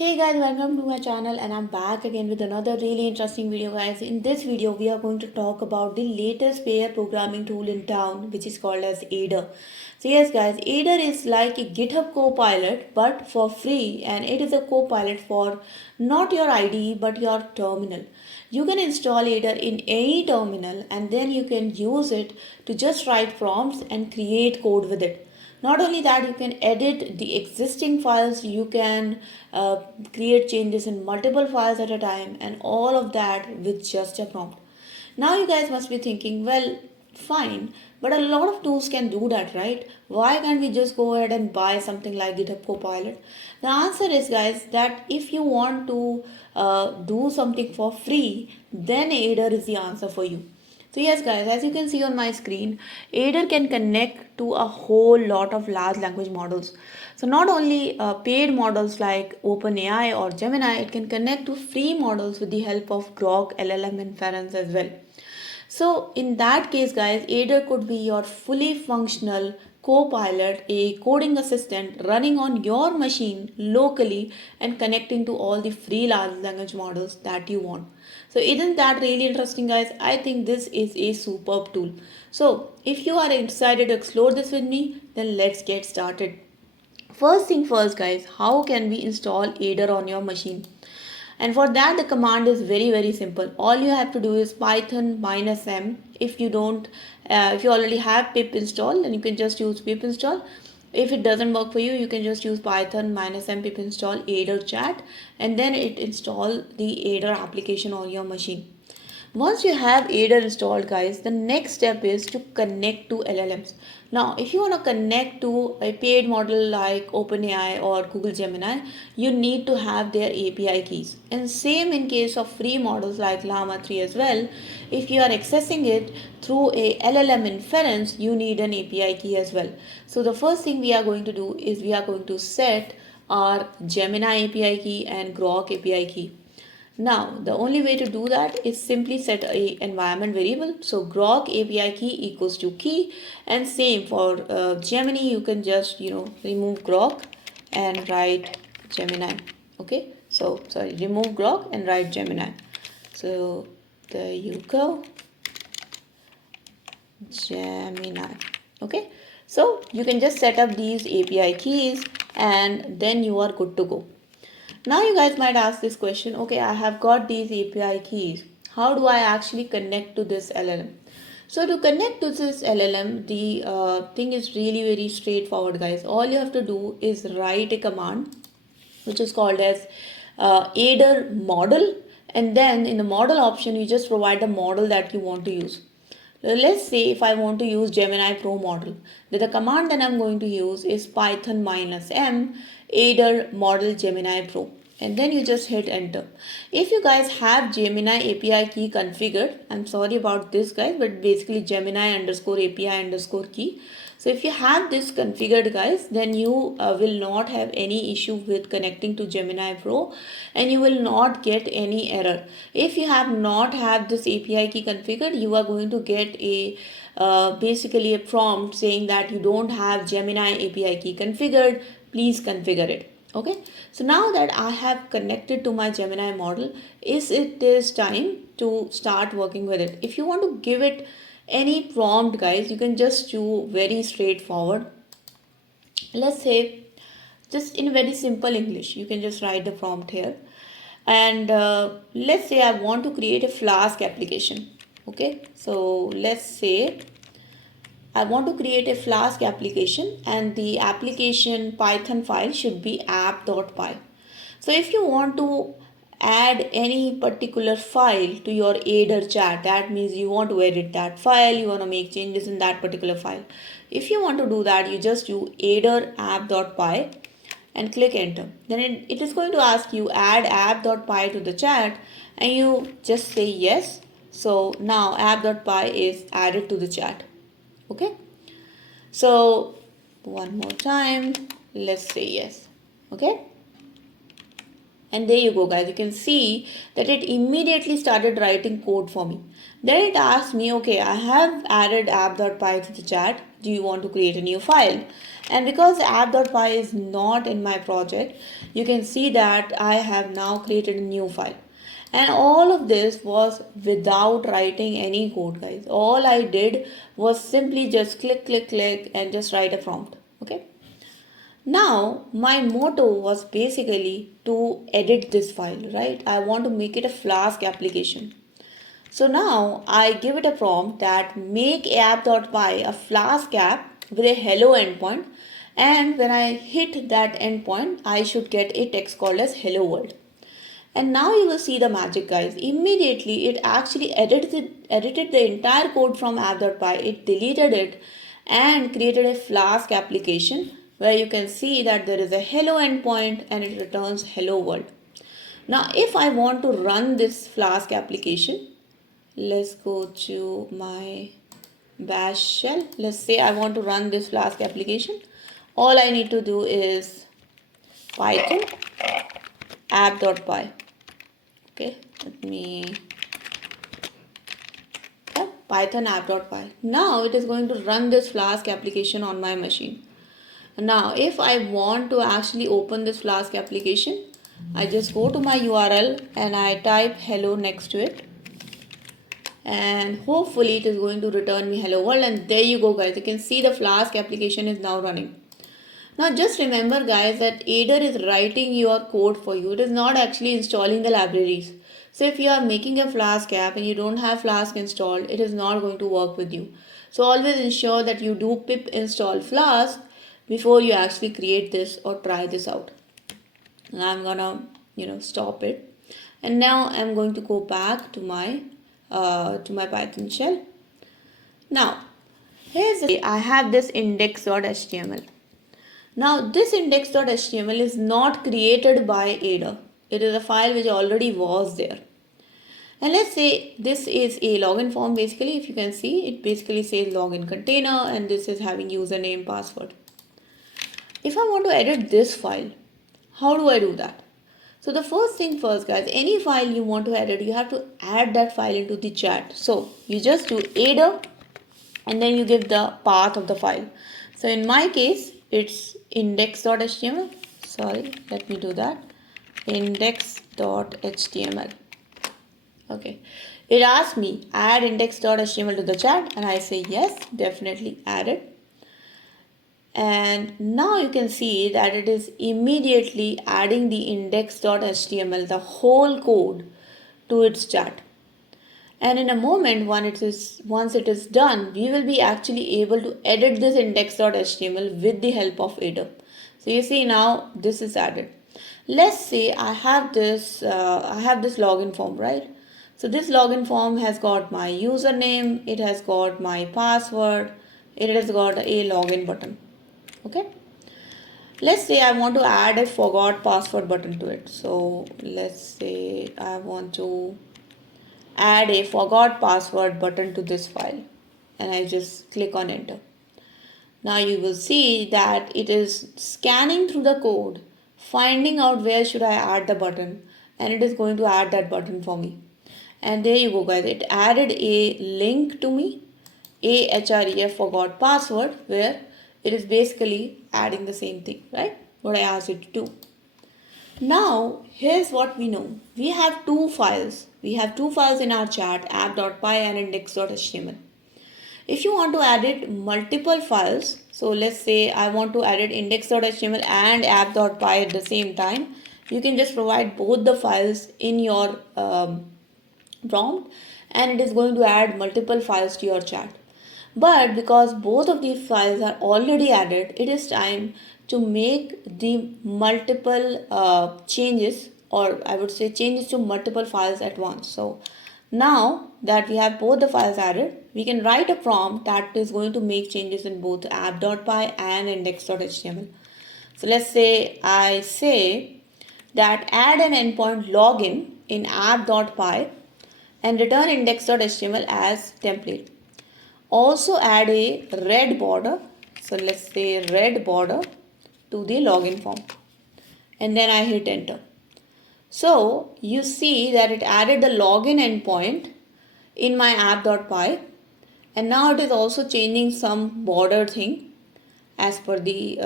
Hey guys, welcome to my channel and I'm back again with another really interesting video guys. In this video we are going to talk about the latest pair programming tool in town, which is called as Aider. So yes guys, Aider is like a GitHub Copilot but for free, and it is a Copilot for not your IDE but your terminal. You can install Aider in any terminal and then you can use it to just write prompts and create code with it. Not only that, you can edit the existing files, you can create changes in multiple files at a time, and all of that with just a prompt. Now you guys must be thinking, well, fine, but a lot of tools can do that, right? Why can't we just go ahead and buy something like GitHub Copilot? The answer is, guys, that if you want to do something for free, then Aider is the answer for you. So yes guys, as you can see on my screen, Aider can connect to a whole lot of large language models. So not only paid models like OpenAI or Gemini, it can connect to free models with the help of Groq, LLM inference as well. So in that case guys, Aider could be your fully functional co-pilot, a coding assistant running on your machine locally and connecting to all the free large language models that you want. So isn't that really interesting guys? I think this is a superb tool. So if you are excited to explore this with me, then let's get started. First thing first guys, how can we install Aider on your machine? And for that the command is very simple. All you have to do is python -m. If you already have pip installed, then you can just use pip install. If it doesn't work for you, you can just use python -m pip install Aider chat, and then it install the Aider application on your machine. Once you have Aider installed guys, the next step is to connect to LLMs. Now if you want to connect to a paid model like OpenAI or Google Gemini, you need to have their API keys. And same in case of free models like Llama 3 as well. If you are accessing it through a LLM inference, you need an API key as well. So the first thing we are going to do is we are going to set our Gemini API key and Groq API key. Now, the only way to do that is simply set a environment variable. So Groq API key equals to key, and same for Gemini, you can just remove Groq and write Gemini. Okay, so sorry, remove Groq and write Gemini. So there you go, Gemini. Okay, so you can just set up these API keys and then you are good to go. Now you guys might ask this question, okay, I have got these API keys. How do I actually connect to this LLM? So to connect to this LLM, the thing is really very straightforward guys. All you have to do is write a command which is called as Aider model, and then in the model option you just provide the model that you want to use. Let's say if I want to use Gemini Pro model, then the command that I'm going to use is python -m Aider model Gemini Pro, and then you just hit enter. If you guys have Gemini API key configured, I'm sorry about this guys, but basically Gemini underscore API underscore key. So if you have this configured guys, then you will not have any issue with connecting to Gemini Pro and you will not get any error. If you have not had this API key configured, you are going to get a basically a prompt saying that you don't have Gemini API key configured, please configure it. Okay, so now that I have connected to my Gemini model, it is time to start working with it. If you want to give it any prompt guys, you can just do very straightforward. Let's say just in very simple English, you can just write the prompt here, and let's say I want to create a flask application. Okay, so let's say I want to create a flask application and the application Python file should be app.py. So if you want to add any particular file to your Aider chat, that means you want to edit that file, you want to make changes in that particular file. If you want to do that, you just do Aider app.py and click enter. Then it is going to ask you add app.py to the chat and you just say yes. So now app.py is added to the chat. Okay, so one more time, let's say yes. Okay, And there you go guys, you can see that it immediately started writing code for me. Then it asked me, okay, I have added app.py to the chat. Do you want to create a new file? And because app.py is not in my project, you can see that I have now created a new file. And all of this was without writing any code guys. All I did was simply just click and just write a prompt. Okay. Now, my motto was basically to edit this file, right? I want to make it a Flask application. So now I give it a prompt that make app.py a Flask app with a hello endpoint. And when I hit that endpoint, I should get a text called as hello world. And now you will see the magic guys. Immediately it actually edited the entire code from app.py. It deleted it and created a Flask application where you can see that there is a hello endpoint and it returns hello world. Now if I want to run this Flask application, let's go to my bash shell. Let's say I want to run this Flask application. All I need to do is Python app.py. Okay, let me Python app.py. Now it is going to run this Flask application on my machine. Now if I want to actually open this Flask application, I just go to my URL and I type hello next to it. And hopefully it is going to return me hello world. And there you go guys, you can see the Flask application is now running. Now just remember guys that Aider is writing your code for you. It is not actually installing the libraries. So if you are making a Flask app and you don't have Flask installed, it is not going to work with you. So always ensure that you do pip install Flask before you actually create this or try this out. And I'm gonna stop it. And now I'm going to go back to my Python shell. Now I have this index.html. Now this index.html is not created by Aider. It is a file which already was there. And let's say this is a login form basically. If you can see, it basically says login container and this is having username, password. If I want to edit this file, how do I do that? So the first thing first guys, any file you want to edit, you have to add that file into the chat. So you just do Aider and then you give the path of the file. So in my case, it's index.html. Sorry, let me do that. Index.html. Okay. It asks me add index.html to the chat and I say yes, definitely add it. And now you can see that it is immediately adding the index.html, the whole code, to its chat. And in a moment, once it is done, we will be actually able to edit this index.html with the help of Aider. So you see now this is added. Let's say I have this login form, right? So this login form has got my username, it has got my password, it has got a login button. Okay. Let's say I want to add a forgot password button to it. So let's say I want to add a forgot password button to this file and I just click on enter. Now you will see that it is scanning through the code, finding out where should I add the button, and it is going to add that button for me. And there you go guys, it added a link to me, a href forgot password, where it is basically adding the same thing, right? What I asked it to do. Now, here's what we know. We have two files. We have two files in our chat, app.py and index.html. If you want to edit multiple files, so let's say I want to edit index.html and app.py at the same time, you can just provide both the files in your prompt and it is going to add multiple files to your chat. But because both of these files are already added, it is time to make the multiple changes, or I would say changes to multiple files at once. So now that we have both the files added, we can write a prompt that is going to make changes in both app.py and index.html. So let's say I say that add an endpoint login in app.py and return index.html as template. Also add a red border. So let's say red border to the login form. And then I hit enter. So you see that it added the login endpoint in my app.py, and now it is also changing some border thing as per the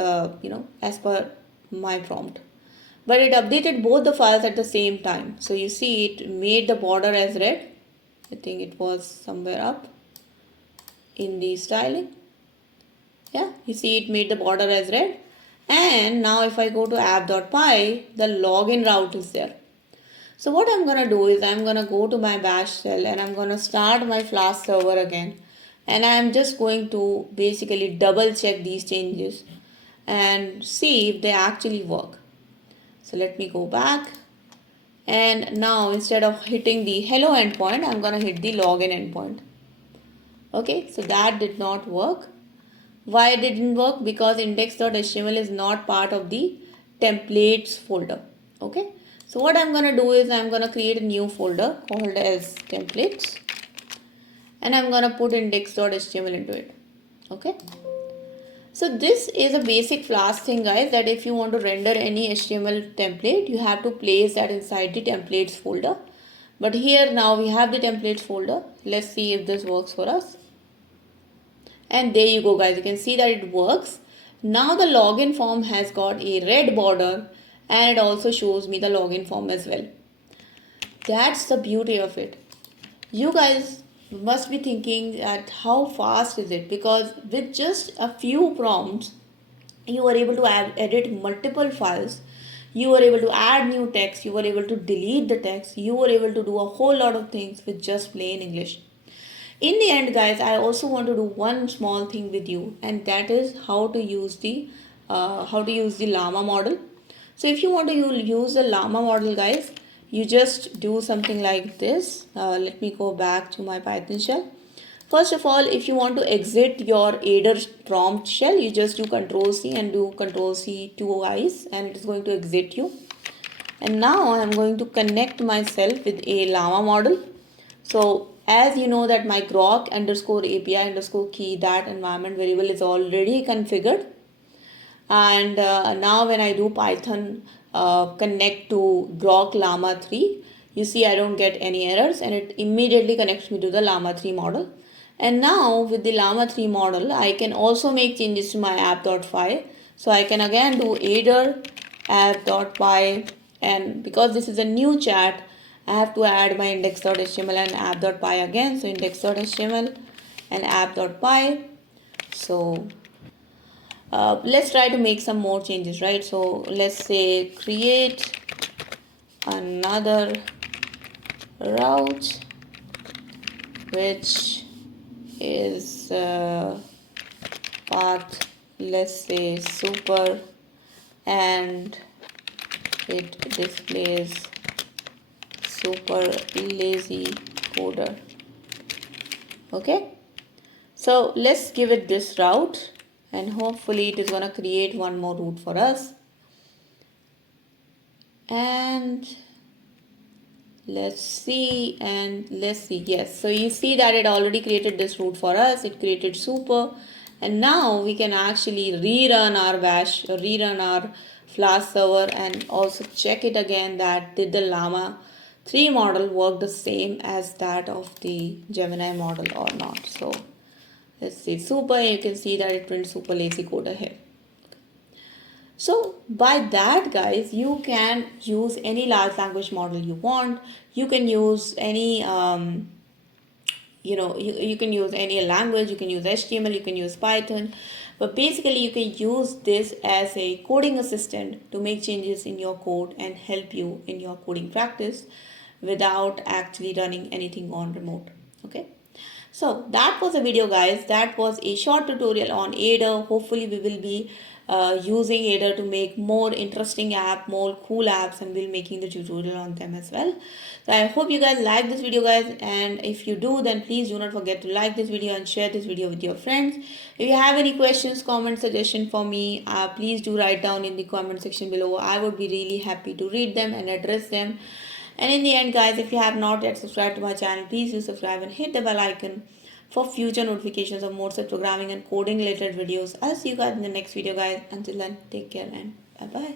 as per my prompt. But it updated both the files at the same time. So you see it made the border as red. I think it was somewhere up in the styling. Yeah, you see it made the border as red. And now if I go to app.py, the login route is there. So what I'm going to do is I'm going to go to my bash shell and I'm going to start my flask server again. And I'm just going to basically double check these changes and see if they actually work. So let me go back. And now instead of hitting the hello endpoint, I'm going to hit the login endpoint. Okay, so that did not work. Why it didn't work? Because index.html is not part of the templates folder. Okay, so what I'm going to do is I'm going to create a new folder called as templates, and I'm going to put index.html into it. Okay, so this is a basic Flask thing, guys, that if you want to render any HTML template, you have to place that inside the templates folder. But here now we have the templates folder. Let's see if this works for us. And there you go, guys, you can see that it works. Now the login form has got a red border and it also shows me the login form as well. That's the beauty of it. You guys must be thinking at how fast is it, because with just a few prompts you are able to edit multiple files, you were able to add new text, you were able to delete the text, you were able to do a whole lot of things with just plain English. In the end, guys, I also want to do one small thing with you, and that is how to use the llama model. So if you want to use the llama model, guys, you just do something like this. Let me go back to my Python shell. First of all, if you want to exit your Aider prompt shell, you just do Control C and do Control C twice, and it is going to exit you. And now I am going to connect myself with a llama model. So as you know that my Groq underscore API underscore key, that environment variable is already configured. And now when I do Python connect to Groq Llama3, you see I don't get any errors and it immediately connects me to the Llama3 model. And now with the Llama3 model, I can also make changes to my app.py. So I can again do Aider app.py, and because this is a new chat, I have to add my index.html and app.py again. So index.html and app.py. So let's try to make some more changes, right? So let's say create another route which is path, let's say super, and it displays super lazy coder. Okay, so let's give it this route and hopefully it is going to create one more route for us. And let's see, yes, so you see that it already created this route for us. It created super, and now we can actually rerun our bash or rerun our Flask server and also check it again that did the llama3 model work the same as that of the Gemini model or not. So let's see super, you can see that it prints super lazy coder here. So by that, guys, you can use any large language model you want. You can use any you can use any language, you can use HTML, you can use Python, but basically you can use this as a coding assistant to make changes in your code and help you in your coding practice without actually running anything on remote. Okay, so that was a video, guys. That was a short tutorial on Aider. Hopefully we will be using Aider to make more interesting app, more cool apps, and we'll making the tutorial on them as well. So I hope you guys like this video, guys, and if you do, then please do not forget to like this video and share this video with your friends. If you have any questions, comments, suggestion for me, please do write down in the comment section below. I would be really happy to read them and address them. And in the end, guys, if you have not yet subscribed to my channel, please do subscribe and hit the bell icon for future notifications of more such programming and coding related videos. I'll see you guys in the next video, guys. Until then, take care and bye bye.